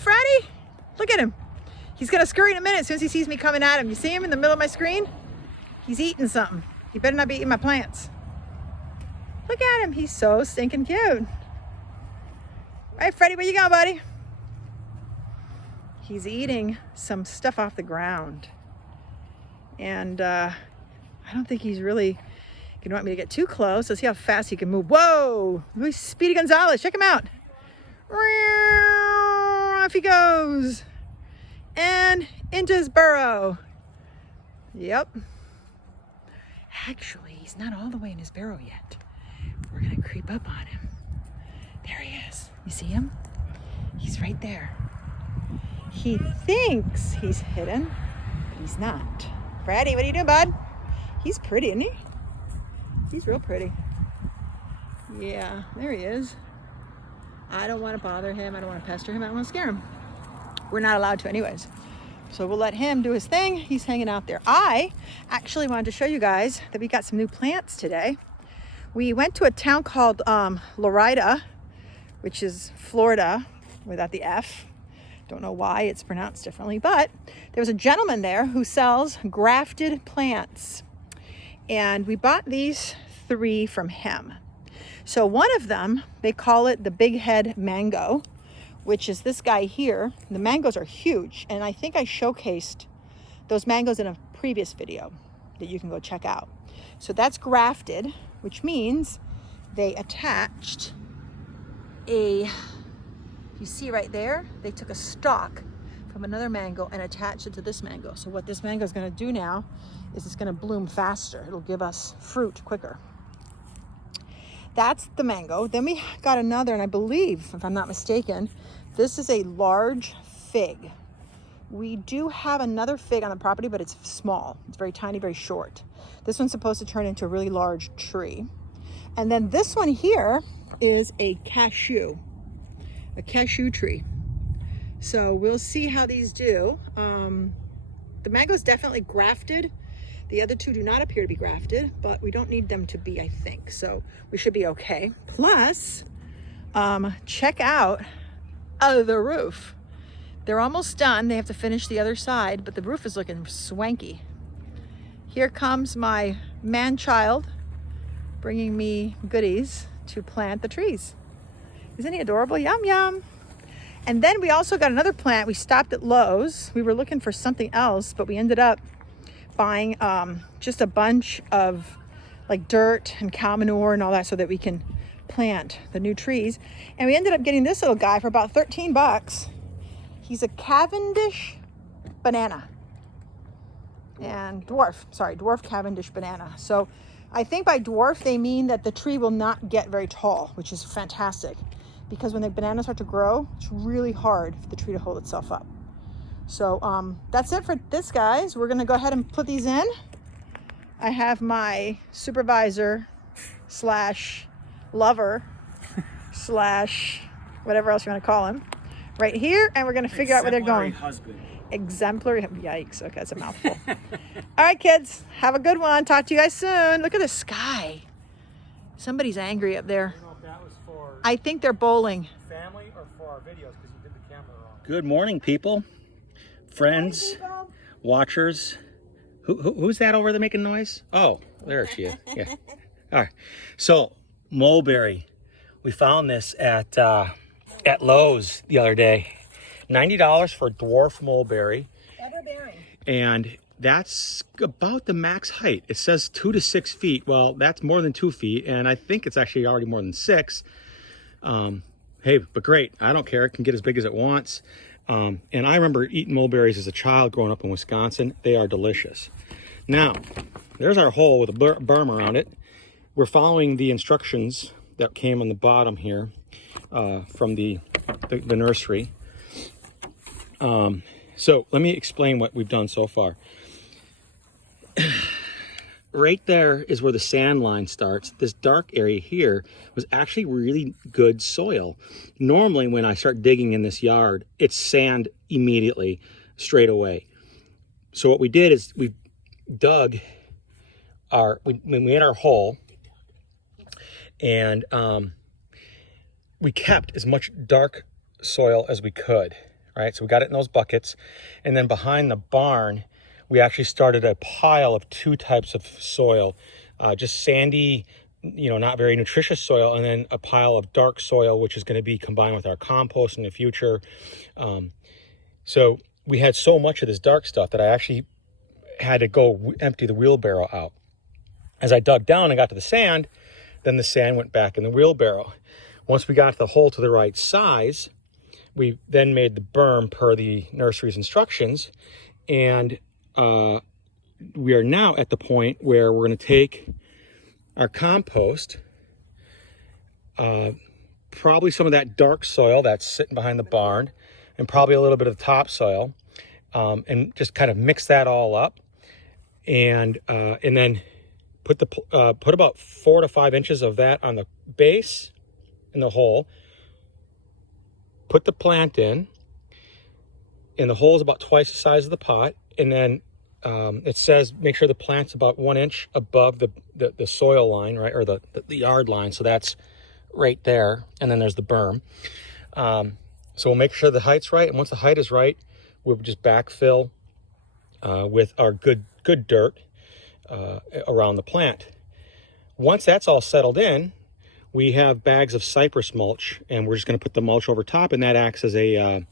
Freddie? Look at him. He's gonna scurry in a minute as soon as he sees me coming at him. You see him in the middle of my screen? He's eating something. He better not be eating my plants. Look at him, he's so stinking cute. Right, Freddie, where you going, buddy? He's eating some stuff off the ground. And I don't think he's really gonna want me to get too close. Let's see how fast he can move. Whoa, who's Speedy Gonzalez? Check him out. Off he goes. And into his burrow. Yep. Actually, he's not all the way in his burrow yet. We're gonna creep up on him. There he is. You see him? He's right there. He thinks he's hidden, but he's not. Freddie, what are you doing, bud? He's pretty, isn't he? He's real pretty. Yeah, there he is. I don't want to bother him. I don't want to pester him. I don't want to scare him. We're not allowed to anyways. So we'll let him do his thing. He's hanging out there. I actually wanted to show you guys that we got some new plants today. We went to a town called Florida, which is Florida without the F. Don't know why it's pronounced differently, but there was a gentleman there who sells grafted plants. And we bought these 3 from him. So one of them, they call it the big head mango, which is this guy here. The mangoes are huge, and I think I showcased those mangoes in a previous video that you can go check out. So that's grafted, which means they attached you see right there, they took a stalk from another mango and attached it to this mango. So what this mango is going to do now is it's going to bloom faster. It'll give us fruit quicker. That's the mango. Then we got another, and I believe, if I'm not mistaken, this is a large fig. We do have another fig on the property, but it's small. It's very tiny, very short. This one's supposed to turn into a really large tree. And then this one here is a cashew tree. So we'll see how these do. The mango is definitely grafted. The other 2 do not appear to be grafted, but we don't need them to be, I think. So we should be okay. Plus, check out the roof. They're almost done. They have to finish the other side, but the roof is looking swanky. Here comes my man-child bringing me goodies to plant the trees. Isn't he adorable? Yum, yum. And then we also got another plant. We stopped at Lowe's. We were looking for something else, but we ended up buying just a bunch of like dirt and cow manure and all that so that we can plant the new trees. And we ended up getting this little guy for about 13 bucks. He's a Cavendish banana. And dwarf Cavendish banana. So I think by dwarf, they mean that the tree will not get very tall, which is fantastic. Because when the bananas start to grow, it's really hard for the tree to hold itself up. So that's it for this, guys. We're gonna go ahead and put these in. I have my supervisor slash lover slash whatever else you wanna call him right here, and we're gonna figure out where they're going. Husband. Exemplary, yikes, okay, that's a mouthful. All right, kids, have a good one. Talk to you guys soon. Look at the sky. Somebody's angry up there. I don't know if that was for I think they're bowling. family or for our videos because you did the camera wrong. Good morning, people, friends, watchers. Who's that over there making noise? Oh, there she is. Yeah. All right. So mulberry, we found this at Lowe's the other day. $90 for dwarf mulberry. And that's about the max height. It says 2 to 6 feet. Well, that's more than 2 feet, and I think it's actually already more than 6. Hey, but great. I don't care. It can get as big as it wants. And I remember eating mulberries as a child growing up in Wisconsin. They are delicious. Now, there's our hole with a berm around it. We're following the instructions that came on the bottom here from the nursery. So let me explain what we've done so far. Right there is where the sand line starts. This dark area here was actually really good soil. Normally when I start digging in this yard, it's sand immediately, straight away. So what we did is we dug we made our hole, and we kept as much dark soil as we could. All right, so we got it in those buckets. And then behind the barn, we actually started a pile of 2 types of soil, just sandy, not very nutritious soil, and then a pile of dark soil, which is going to be combined with our compost in the future. So we had so much of this dark stuff that I actually had to go empty the wheelbarrow out. As I dug down and got to the sand, then the sand went back in the wheelbarrow. Once we got the hole to the right size, we then made the berm per the nursery's instructions, and we are now at the point where we're going to take our compost, probably some of that dark soil that's sitting behind the barn, and probably a little bit of the topsoil, and just kind of mix that all up, and then put about 4 to 5 inches of that on the base in the hole. Put the plant in, and the hole is about twice the size of the pot, and then it says make sure the plant's about 1 inch above the soil line, right, or the yard line. So that's right there, and then there's the berm. So we'll make sure the height's right, and once the height is right, we'll just backfill with our good dirt around the plant. Once that's all settled in, we have bags of cypress mulch, and we're just going to put the mulch over top, and that acts as a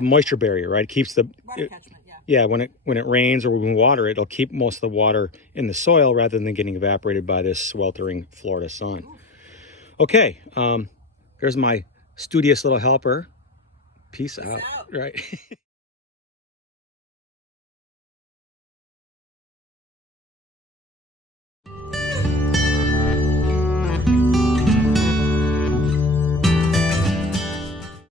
moisture barrier, right? It keeps the Water catchment, yeah. Yeah, when it rains or when we water it, it'll keep most of the water in the soil rather than getting evaporated by this sweltering Florida sun. Okay, here's my studious little helper. Peace out. Right.